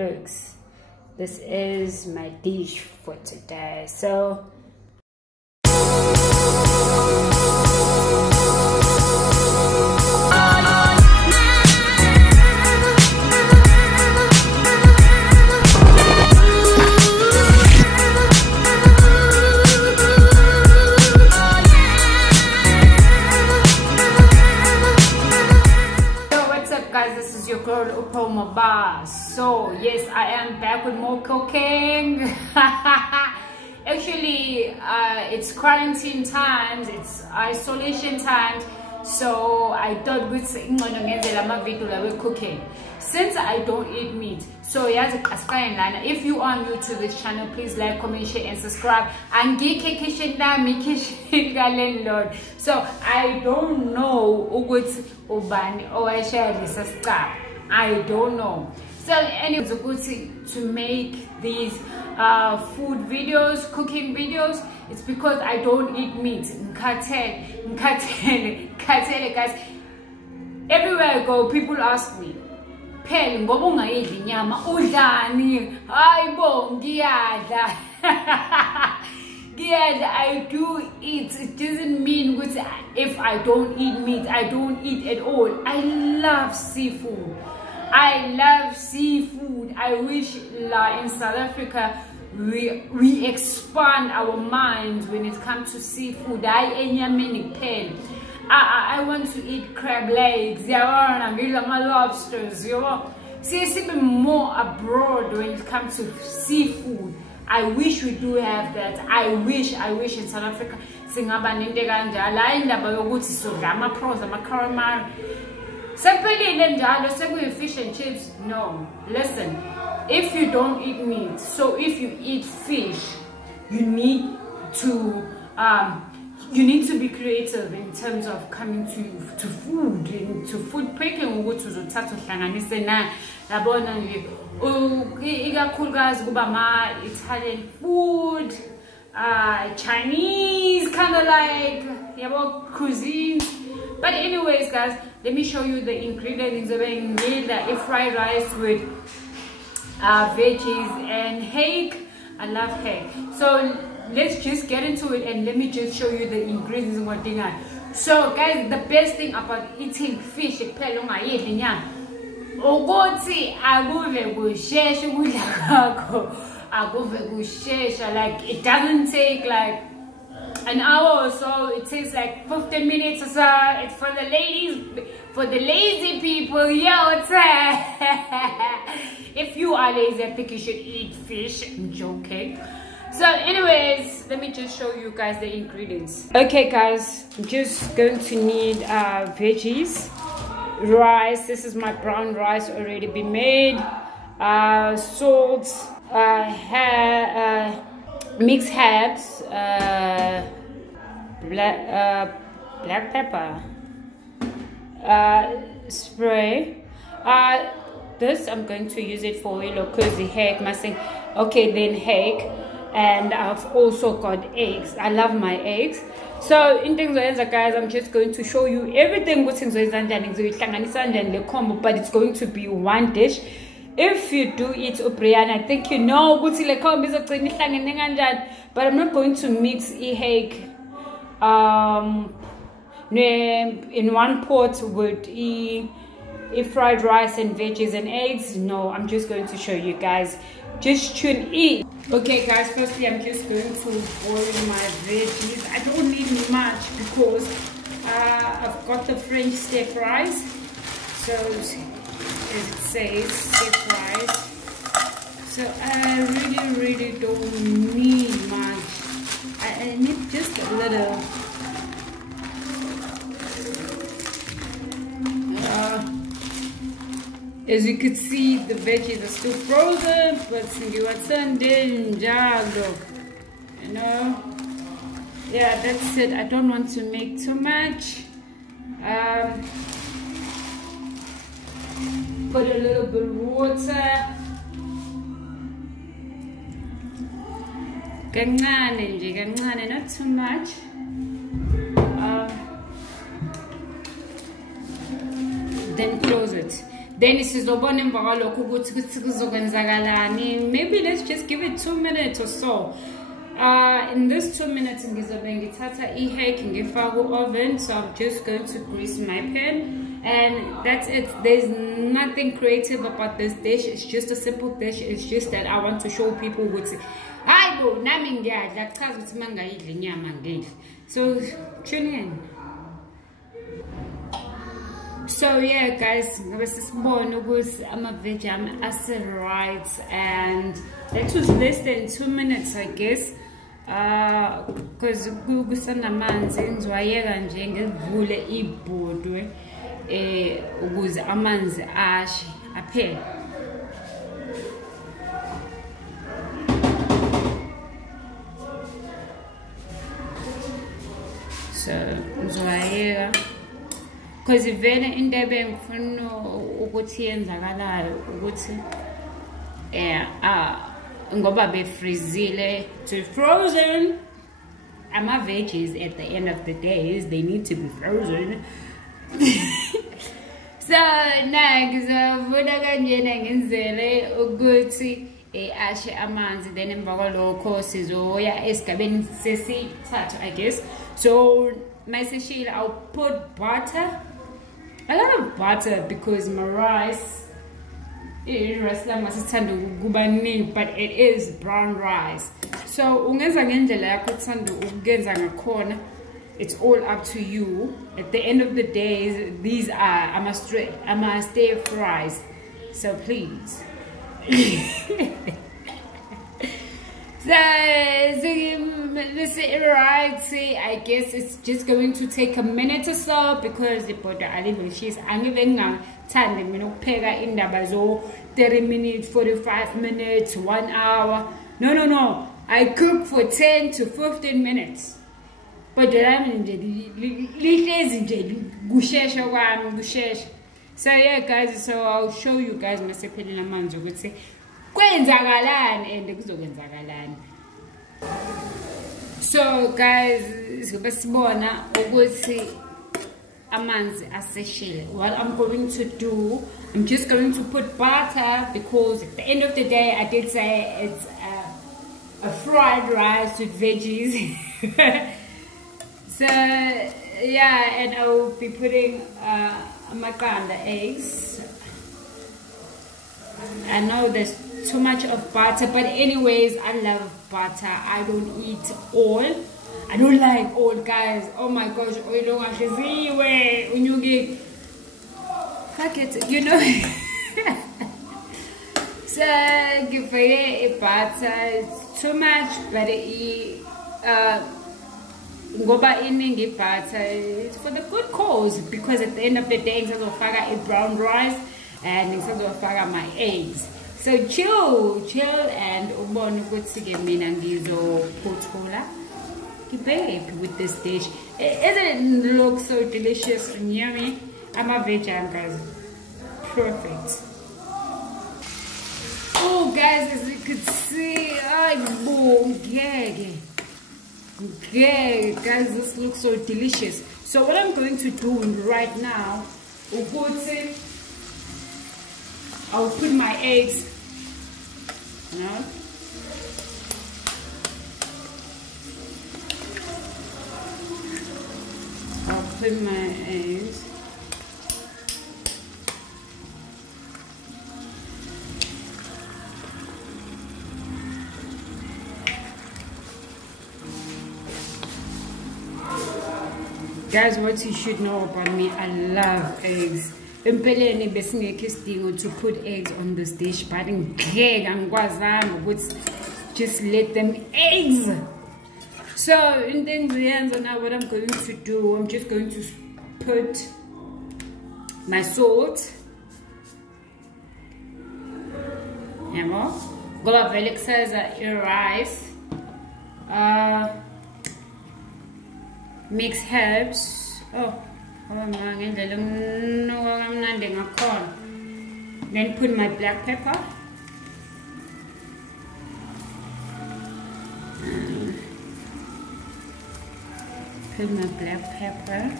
looks. This is my dish for today. So so yes, I am back with more cooking. Actually, it's quarantine times, it's isolation times, so I thought with cooking since I don't eat meat. So yes, if you are new to this channel, please like, comment, share and subscribe. And so I don't know I don't know. So anyway, it's a good thing to make these food videos, cooking videos. It's because I don't eat meat. Guys, everywhere I go, people ask me, "Phela ngoba ungayidli inyama udlani?" Hayibo ngiyadla. I do eat. It doesn't mean if I don't eat meat, I don't eat at all. I love seafood. I wish in South Africa we expand our minds when it comes to seafood. I want to eat crab legs, lobsters, see more abroad when it comes to seafood. I wish we do have that. I wish in South Africa singaba nento kanjalo. Hayi indaba yokuthi sodla ama-prawns, ama-calamari. Sephelile njalo sekuyi fish and chips. No, listen. If you don't eat meat, so if you eat fish, you need to be creative in terms of coming to food, into food picking. Ukuthi uzothatha uhlanganise na labona nje ikakhulukazi kuba ma Italian food, Chinese kind of like cuisine. But anyways guys, let me show you the ingredients. A fried rice with veggies and hake. I love hake. So let's just get into it and let me just show you the ingredients. So guys, the best thing about eating fish like it doesn't take like an hour or so, it takes like 15 minutes or so. It's for the ladies, for the lazy people. If you are lazy, I think you should eat fish. I'm joking. So anyways, let me just show you guys the ingredients. Okay guys, I'm just going to need veggies, rice. This is my brown rice already been made, salt, mixed herbs, black pepper, spray. This I'm going to use it for because the hake missing. Okay, then hake, and I've also got eggs. I love my eggs. So in things guys, I'm just going to show you everything but it's going to be one dish. If you do eat ubrian, I think you know, but I'm not going to mix hake in one pot with fried rice and veggies and eggs. No, I'm just going to show you guys. Just tune in. Okay guys, firstly I'm just going to boil my veggies. I don't need much because I've got the French stir fries. So as it says, stir fries. So I really don't need much. I need just a little. As you can see, the veggies are still frozen, but you know, yeah, that's it. I don't want to make too much. Put a little bit of water. Not too much. Then close it. then sizobona emva kwalokho ukuthi kuzokwenzakalani. Maybe let's just give it 2 minutes or so. In this 2 minutes ngizobe ngithatha ihake ngifaka oven, so I'm just going to grease my pan, and that's it. There's nothing creative about this dish. It's just a simple dish. It's just that I want to show people ukuthi hayibo nami ngiyadla, chaza ukuthi mangayidla inyama ngidla. So tune in. So yeah guys, ngabe sisibona ukuthi ama-veg ami ase-right, and that was less than 2 minutes I guess, because kusanamanzi ngizoyeka nje ngivule ibhodwe ukuze amanzi ashe aphele. So ngizoyeka because vele into ebengifuna ukuthi yenzakalayo ukuthi ngoba befreezile to frozen, ama-veggies at the end of the days they need to be frozen. So ngizovuna kanjena ngenzele ukuthi ashe amanzi, then emva kwalokho sizoya esigabeni sesithathu I guess. So maseshile I'll put butter, a lot of butter, because my rice but it is brown rice. So ungenza ngendlela yakho uthanda ukugenza ngakhona. It's all up to you. At the end of the day, these are I'm a stir fries. So please. So right, I guess it's just going to take a minute or so because the butter she's angiving 30 minutes, 45 minutes, 1 hour. No. I cook for 10 to 15 minutes. But so yeah guys, so I'll show you guys my so guys, what I'm going to do, I'm just going to put butter, because at the end of the day I did say it's a fried rice with veggies. So yeah, and I will be putting the eggs. I know there's too much of butter, but anyways, I love butter. I don't eat oil. I don't like oil, guys. Oh my gosh, oil don't actually when you get fuck it, you know. So give it butter. It's too much, but ngoba iningi butter, it's for the good cause, because at the end of the day ngizofaka a brown rice and ngizofaka my eggs. So chill and ubone ukuthi ke mina ngizophothula happy with this dish. Isn't it look so delicious and yummy? I'm a vegan, guys. Perfect. Oh guys, as you could see, guys, this looks so delicious. So what I'm going to do right now, I'll put my eggs. No. I'll put my eggs. Guys, what you should know about me, I love eggs. To put eggs on this dish, but just let them eggs. So in the end, now what I'm going to do, I'm just going to put my salt. Rice, mixed herbs. Then put my black pepper. Put my black pepper.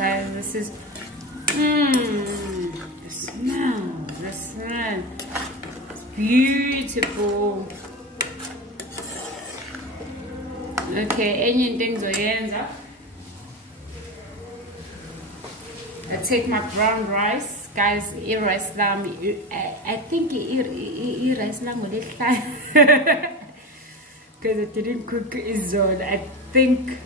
guys. This is the smell. It's beautiful. Okay, any things are I take my brown rice, guys. Rice lamb. I think rice lamb because I didn't cook it on. I think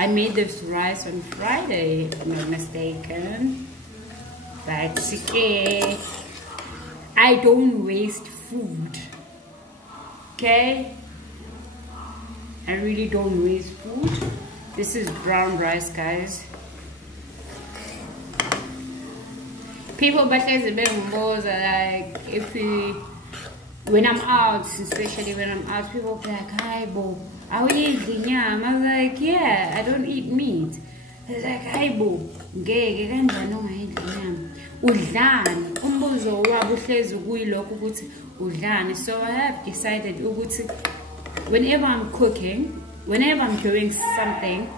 I made this rice on Friday, if I'm not mistaken. But I don't waste food. Okay, I really don't waste food. This is brown rice, guys. People back there are like, when I'm out, especially when I'm out, people be like, "Hi, Bo, are we eating yam?" I was like, "Yeah, I don't eat meat." They're like, "Hi, Bo, ngeke kanjani ungayidli inyama? Udlani?" Umbuzo wabo uhlezi kuyilokho ukuthi udlani. So I have decided ukuthi whenever I'm cooking, whenever I'm doing something,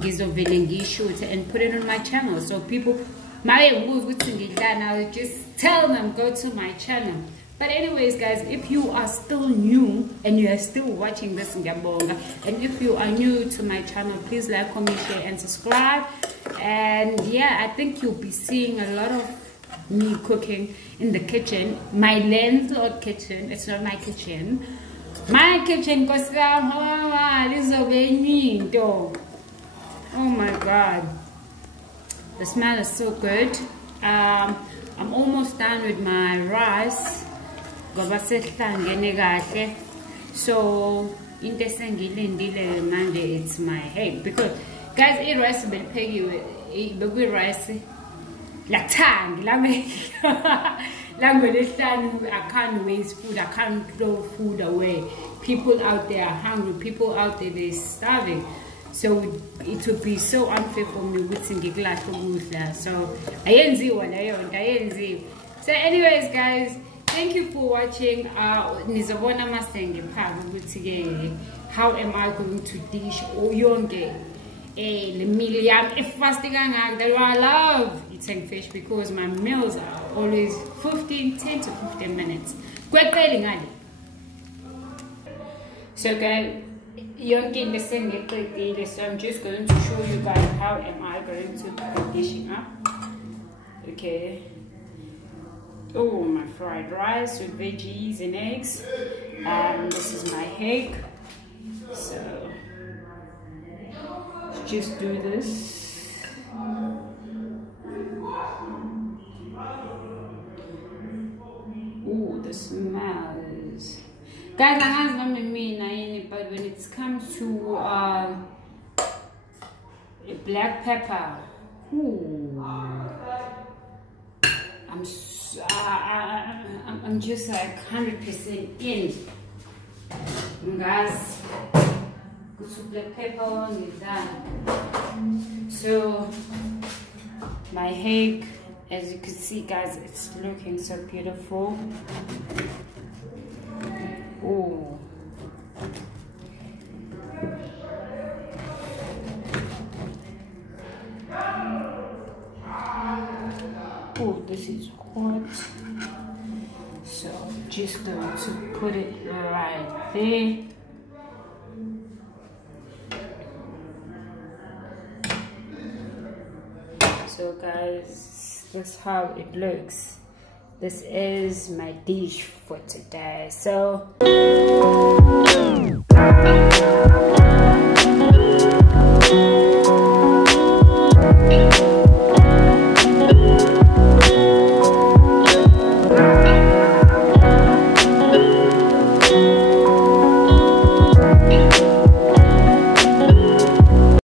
ngizovele ngishute and put it on my channel. So people, I'll just tell them, go to my channel. But anyways, guys, if you are still new and you are still watching this ngiyabonga, and if you are new to my channel, please like, comment, share and subscribe. And yeah, I think you'll be seeing a lot of me cooking in the kitchen, my landlord kitchen. It's not my kitchen. My kitchen goes down. Oh my god, the smell is so good. I'm almost done with my rice. So it's my egg, because guys, eat rice will pay you with rice like tang. I can't waste food. I can't throw food away. People out there are hungry. People out there, they're starving. So it would be so unfair for me with singing. So so anyways, guys, thank you for watching. How am I going to dish oyonge? If fasting, I love eating fish because my meals are always 10 to 15 minutes. So guys, you're getting the same daily, so I'm just going to show you guys how am I going to be dishing up. Okay. Oh, my fried rice with veggies and eggs. This is my egg. So just do this. Oh, the smells. Guys, I have me, but when it comes to black pepper, ooh, I'm just like 100% in. Guys, put some black pepper on is done. So my egg, as you can see, guys, it's looking so beautiful. Oh, oh, this is hot. So just going to put it right there. So guys, that's how it looks. This is my dish for today. So